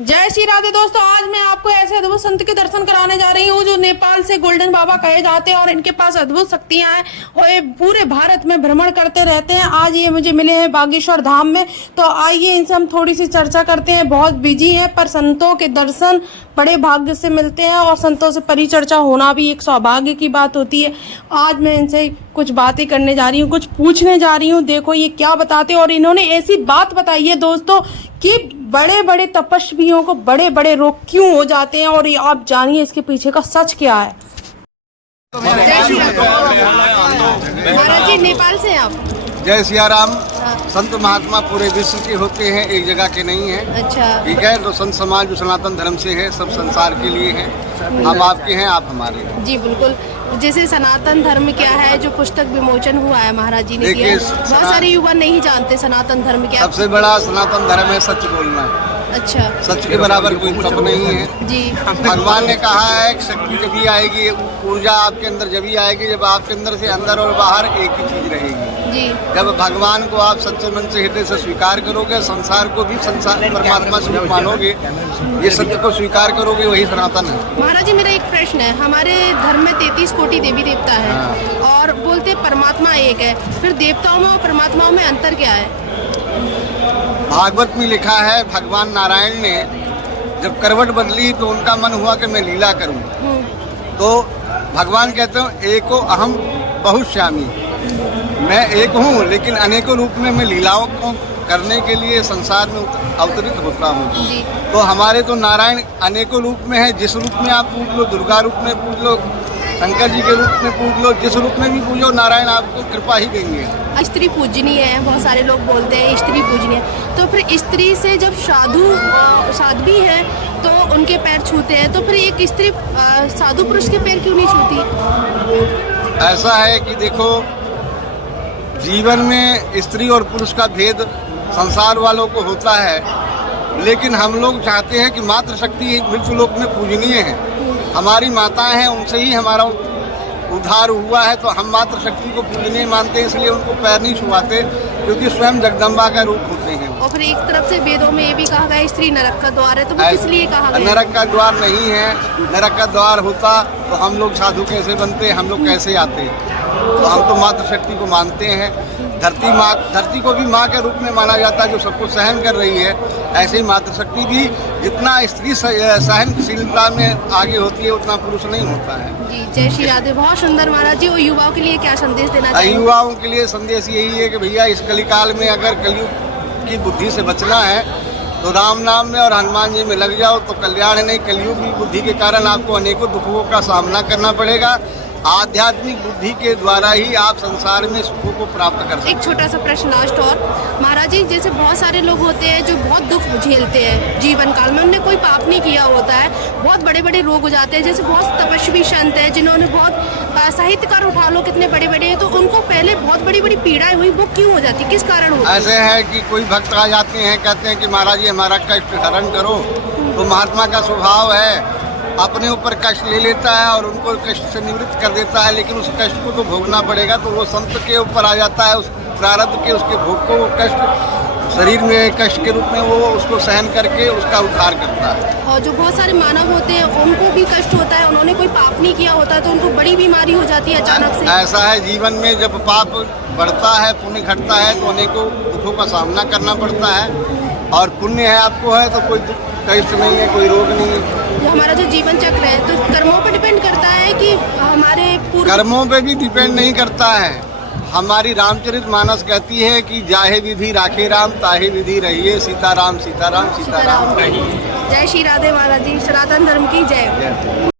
जय श्री राधे दोस्तों, आज मैं आपको ऐसे अद्भुत संत के दर्शन कराने जा रही हूँ जो नेपाल से गोल्डन बाबा कहे जाते हैं और इनके पास अद्भुत शक्तियां हैं और ये पूरे भारत में भ्रमण करते रहते हैं। आज ये मुझे मिले हैं बागेश्वर धाम में, तो आइए इनसे हम थोड़ी सी चर्चा करते हैं। बहुत बिजी हैं पर संतों के दर्शन बड़े भाग्य से मिलते हैं और संतों से परिचर्चा होना भी एक सौभाग्य की बात होती है। आज मैं इनसे कुछ बातें करने जा रही हूँ, कुछ पूछने जा रही हूँ, देखो ये क्या बताते हैं। और इन्होंने ऐसी बात बताई है दोस्तों कि बड़े बड़े तपस्वियों को बड़े बड़े रोग क्यों हो जाते हैं और ये आप जानिए इसके पीछे का सच क्या है। महाराज जी नेपाल से हैं आप? जय सिया राम। संत महात्मा पूरे विश्व के होते हैं, एक जगह के नहीं है। अच्छा, ठीक है। तो संत समाज जो सनातन धर्म से है, सब संसार के लिए है। हम आपके हैं, आप हमारे हैं। जी बिल्कुल। जैसे सनातन धर्म क्या है, जो पुस्तक विमोचन हुआ है महाराज जी ने किया, बहुत सारे युवा नहीं जानते सनातन धर्म क्या। सबसे बड़ा सनातन धर्म है सच बोलना। अच्छा, सच के बराबर कोई तप नहीं है जी। भगवान ने कहा है कि शक्ति जब आएगी, ऊर्जा आपके अंदर जब आएगी जब आपके अंदर से अंदर और बाहर एक ही चीज रहेगी जी। जब भगवान को आप सच्चे मन से हृदय से स्वीकार करोगे, संसार को भी संसार परमात्मा स्वरूप मानोगे, ये सत्य को स्वीकार करोगे, वही सनातन है। महाराज जी मेरा एक प्रश्न है, हमारे धर्म में 33 कोटि देवी देवता है और बोलते परमात्मा एक है, फिर देवताओं में और परमात्माओं में अंतर क्या है? भागवत में लिखा है, भगवान नारायण ने जब करवट बदली तो उनका मन हुआ कि मैं लीला करूं। तो भगवान कहते हैं एको अहम बहुश्यामी, मैं एक हूँ लेकिन अनेकों रूप में मैं लीलाओं को करने के लिए संसार में अवतरित होता हूँ। तो हमारे तो नारायण अनेकों रूप में है। जिस रूप में आप पूज लो, दुर्गा रूप में पूज लो, शंकर जी के रूप में पूज लो, जिस रूप में भी पूजो, नारायण आपको कृपा ही देंगे। स्त्री पूजनीय है, बहुत सारे लोग बोलते हैं स्त्री पूजनीय, तो फिर स्त्री से जब साध्वी है तो उनके पैर छूते हैं, तो फिर एक स्त्री साधु पुरुष के पैर क्यों नहीं छूती? ऐसा है कि देखो, जीवन में स्त्री और पुरुष का भेद संसार वालों को होता है, लेकिन हम लोग चाहते हैं कि मातृशक्ति मृत्युलोक में पूजनीय है। हमारी माताएं हैं, उनसे ही हमारा उद्धार हुआ है, तो हम मातृशक्ति को पूजनीय मानते हैं, इसलिए उनको पैर नहीं छुआते, क्योंकि स्वयं जगदम्बा का रूप होते हैं। और फिर एक तरफ से वेदों में ये भी कहा गया स्त्री नरक का द्वार है, तो वो किस लिए कहा गया? नरक का द्वार नहीं है। नरक का द्वार होता तो हम लोग साधु कैसे बनते, हम लोग कैसे आते? तो हम तो मातृशक्ति को मानते हैं। धरती को भी माँ के रूप में माना जाता है, जो सबको सहन कर रही है। ऐसे ही मातृशक्ति भी जितना स्त्री सहनशीलता में आगे होती है, उतना पुरुष नहीं होता है। जी, जय श्री राधे। बहुत सुंदर महाराज जी। और युवाओं के लिए क्या संदेश देना चाहिए? युवाओं के लिए संदेश यही है कि भैया इस कलिकाल में अगर कलयुग की बुद्धि से बचना है तो राम नाम में और हनुमान जी में लग जाओ, तो कल्याण नहीं। कलयुग की बुद्धि के कारण आपको अनेकों दुखों का सामना करना पड़ेगा। आध्यात्मिक बुद्धि के द्वारा ही आप संसार में सुखों को प्राप्त कर सकते हैं। एक छोटा सा प्रश्न लास्ट और, महाराज जी जैसे बहुत सारे लोग होते हैं जो बहुत दुख झेलते हैं जीवन काल में, उन्होंने कोई पाप नहीं किया होता है, बहुत बड़े बड़े रोग हो जाते हैं। जैसे बहुत तपस्वी संत है जिन्होंने बहुत साहित्यकार उठा लो कितने बड़े बड़े हैं, तो उनको पहले बहुत बड़ी बड़ी पीड़ाएं हुई, वो क्यों हो जाती, किस कारण होती? ऐसे है कि कोई भक्त आ जाते हैं, कहते हैं कि महाराज जी हमारा कष्ट हरण करो, तो महात्मा का स्वभाव है अपने ऊपर कष्ट ले लेता है और उनको कष्ट से निवृत्त कर देता है, लेकिन उस कष्ट को तो भोगना पड़ेगा। तो वो संत के ऊपर आ जाता है, उस प्रारब्ध के उसके भोग को, वो कष्ट शरीर में कष्ट के रूप में वो उसको सहन करके उसका उद्धार करता है। और जो बहुत सारे मानव होते हैं उनको भी कष्ट होता है, उन्होंने कोई पाप नहीं किया होता तो उनको बड़ी बीमारी हो जाती है अचानक से। ऐसा है, जीवन में जब पाप बढ़ता है, पुण्य घटता है, तो अनेकों दुखों का सामना करना पड़ता है। और पुण्य है आपको है तो कोई कष्ट नहीं है, कोई रोग नहीं है। हमारा जो जीवन चक्र है तो कर्मों पर डिपेंड करता है कि हमारे कर्मों पे भी डिपेंड नहीं करता है। हमारी रामचरित मानस कहती है कि जाहे विधि राखे राम, ताहे विधि रहिए सीताराम सीताराम सीताराम। जय श्री राधे महाराज जी। सनातन धर्म की जय।